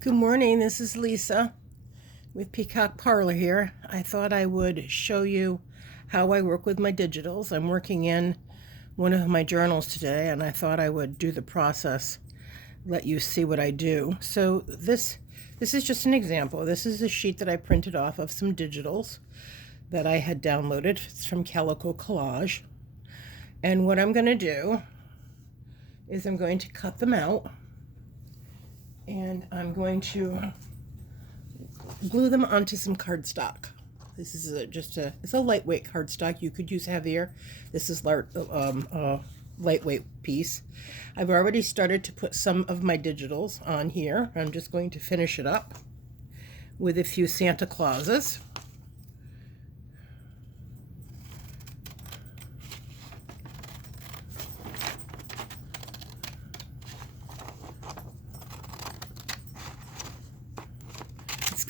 Good morning, this is Lisa with Peacock Parlor here. I thought I would show you how I work with my digitals. I'm working in one of my journals today and I thought I would do the process, let you see what I do. So this is just an example. This is a sheet that I printed off of some digitals that I had downloaded. It's from Calico Collage. And what I'm going to do is I'm going to cut them out. And I'm going to glue them onto some cardstock. This is it's a lightweight cardstock. You could use heavier. This is a lightweight piece. I've already started to put some of my digitals on here. I'm just going to finish it up with a few Santa Clauses.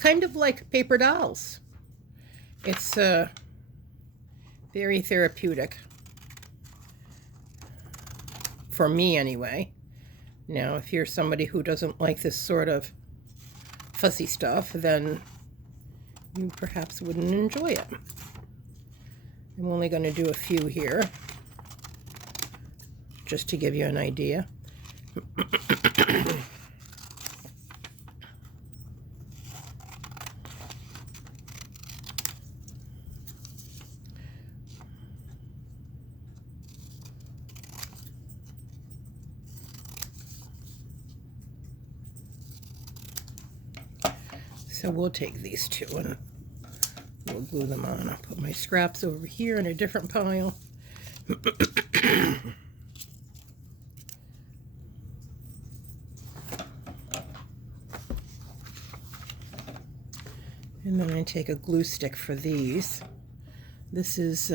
Kind of like paper dolls. It's very therapeutic for me anyway. Now if you're somebody who doesn't like this sort of fussy stuff, then you perhaps wouldn't enjoy it. I'm only going to do a few here just to give you an idea. So we'll take these two and we'll glue them on. I'll put my scraps over here in a different pile. And then I take a glue stick for these. This is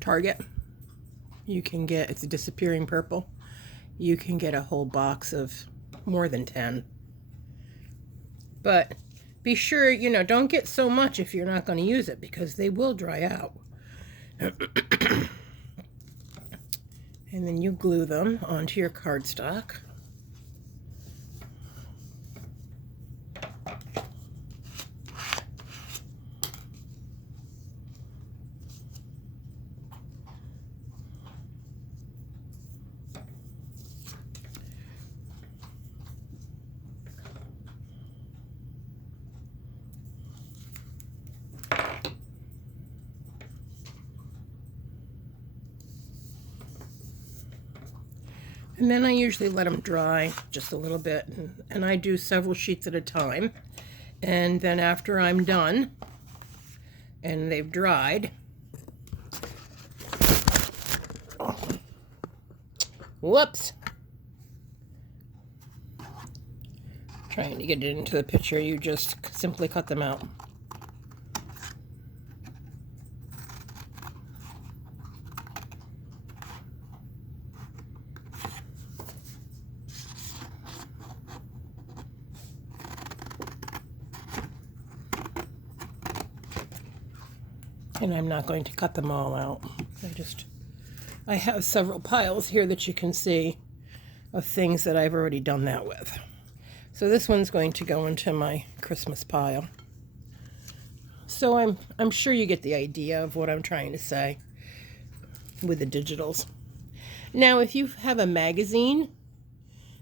Target. You can get, it's a disappearing purple. You can get a whole box of more than 10. But be sure, don't get so much if you're not going to use it because they will dry out. And then you glue them onto your cardstock. And then I usually let them dry just a little bit, and I do several sheets at a time. And then after I'm done and they've dried, whoops, trying to get it into the picture, you just simply cut them out. And I'm not going to cut them all out. I have several piles here that you can see of things that I've already done that with. So this one's going to go into my Christmas pile. So I'm sure you get the idea of what I'm trying to say with the digitals. Now, if you have a magazine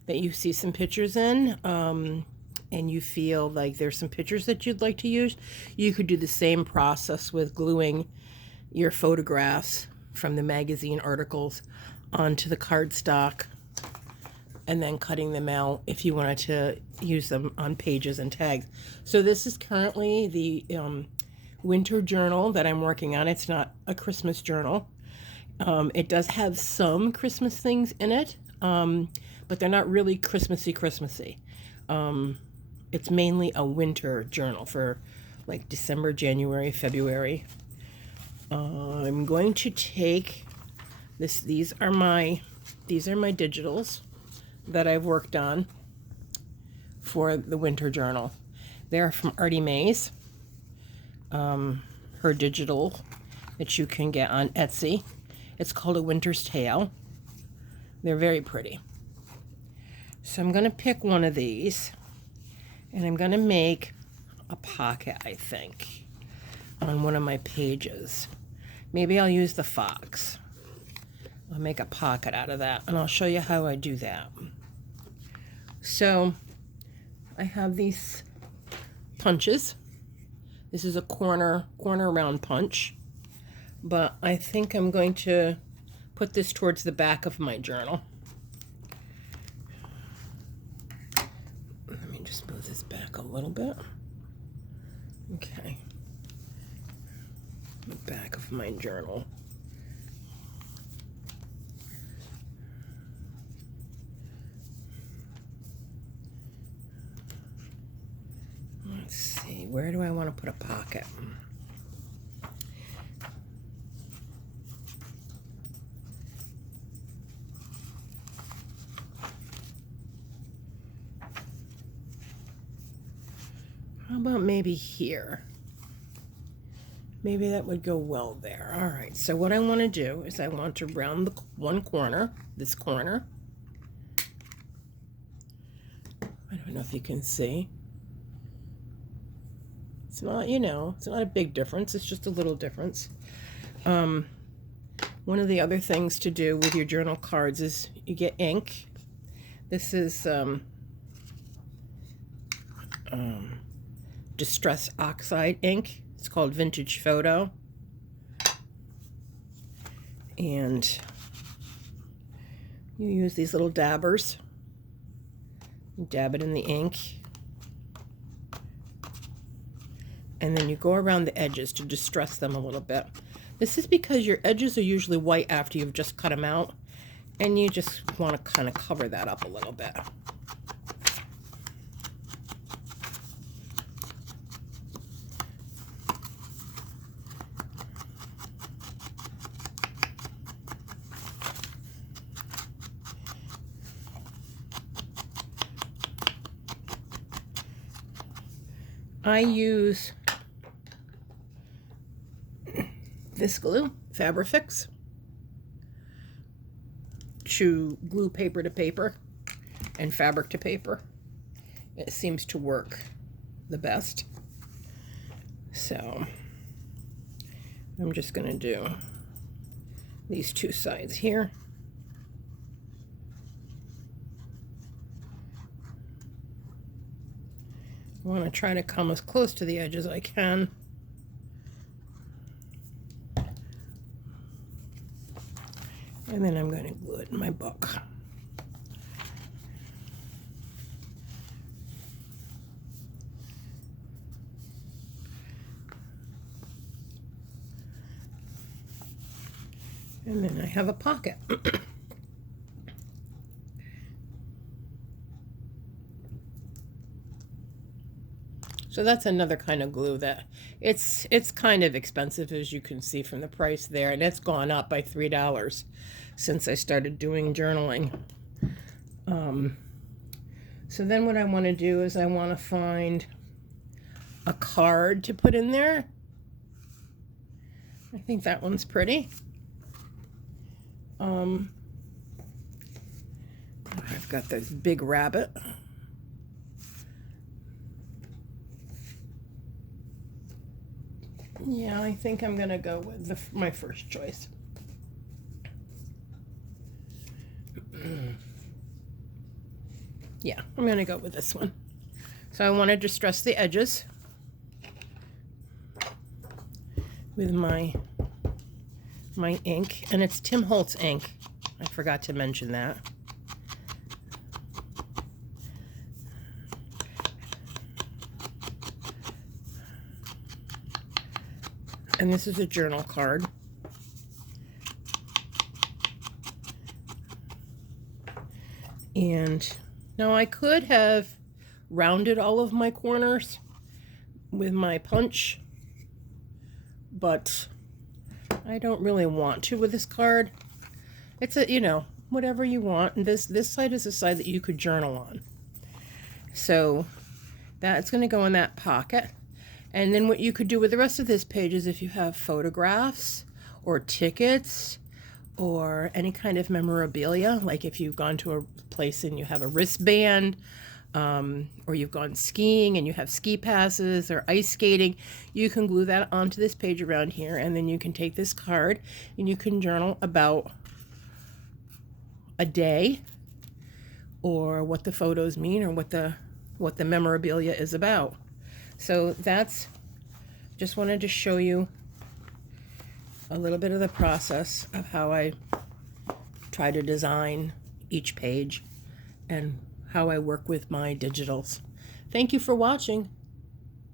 that you see some pictures in, and you feel like there's some pictures that you'd like to use, you could do the same process with gluing your photographs from the magazine articles onto the cardstock and then cutting them out if you wanted to use them on pages and tags. So this is currently the winter journal that I'm working on. It's not a Christmas journal. It does have some Christmas things in it, but they're not really Christmassy. It's mainly a winter journal for like December, January, February. I'm going to take this. These are my digitals that I've worked on for the winter journal. They're from Artie Mays. Her digital that you can get on Etsy. It's called A Winter's Tale. They're very pretty. So I'm going to pick one of these, and I'm going to make a pocket, I think, on one of my pages. Maybe I'll use the fox. I'll make a pocket out of that, and I'll show you how I do that. So I have these punches. This is a corner round punch, but I think I'm going to put this towards the back of my journal. Let me just move this back a little bit. Okay. The back of my journal. Let's see, where do I want to put a pocket? How about maybe here? Maybe that would go well there. All right, so what I want to do is I want to round the one corner, this corner. I don't know if you can see. It's not, you know, it's not a big difference. It's just a little difference. One of the other things to do with your journal cards is you get ink. This is Distress Oxide ink. It's called Vintage Photo. And you use these little dabbers. You dab it in the ink. And then you go around the edges to distress them a little bit. This is because your edges are usually white after you've just cut them out, and you just want to kind of cover that up a little bit. I use this glue, Fabrifix, to glue paper to paper and fabric to paper. It seems to work the best. So I'm just going to do these two sides here. I want to try to come as close to the edge as I can. And then I'm going to glue it in my book. And then I have a pocket. So that's another kind of glue that it's kind of expensive, as you can see from the price there, and it's gone up by $3 since I started doing journaling. So then what I want to do is I want to find a card to put in there. I think that one's pretty. I've got this big rabbit. Yeah, I think I'm going to go with my first choice. Yeah, I'm going to go with this one. So I want to distress the edges with my ink, and it's Tim Holtz ink. I forgot to mention that. And this is a journal card. And now I could have rounded all of my corners with my punch, but I don't really want to with this card. It's a, you know, whatever you want. And this side is the side that you could journal on. So that's going to go in that pocket. And then what you could do with the rest of this page is if you have photographs or tickets or any kind of memorabilia, like if you've gone to a place and you have a wristband, or you've gone skiing and you have ski passes or ice skating, you can glue that onto this page around here, and then you can take this card and you can journal about a day or what the photos mean or what the memorabilia is about. So that's, just wanted to show you a little bit of the process of how I try to design each page and how I work with my digitals. Thank you for watching.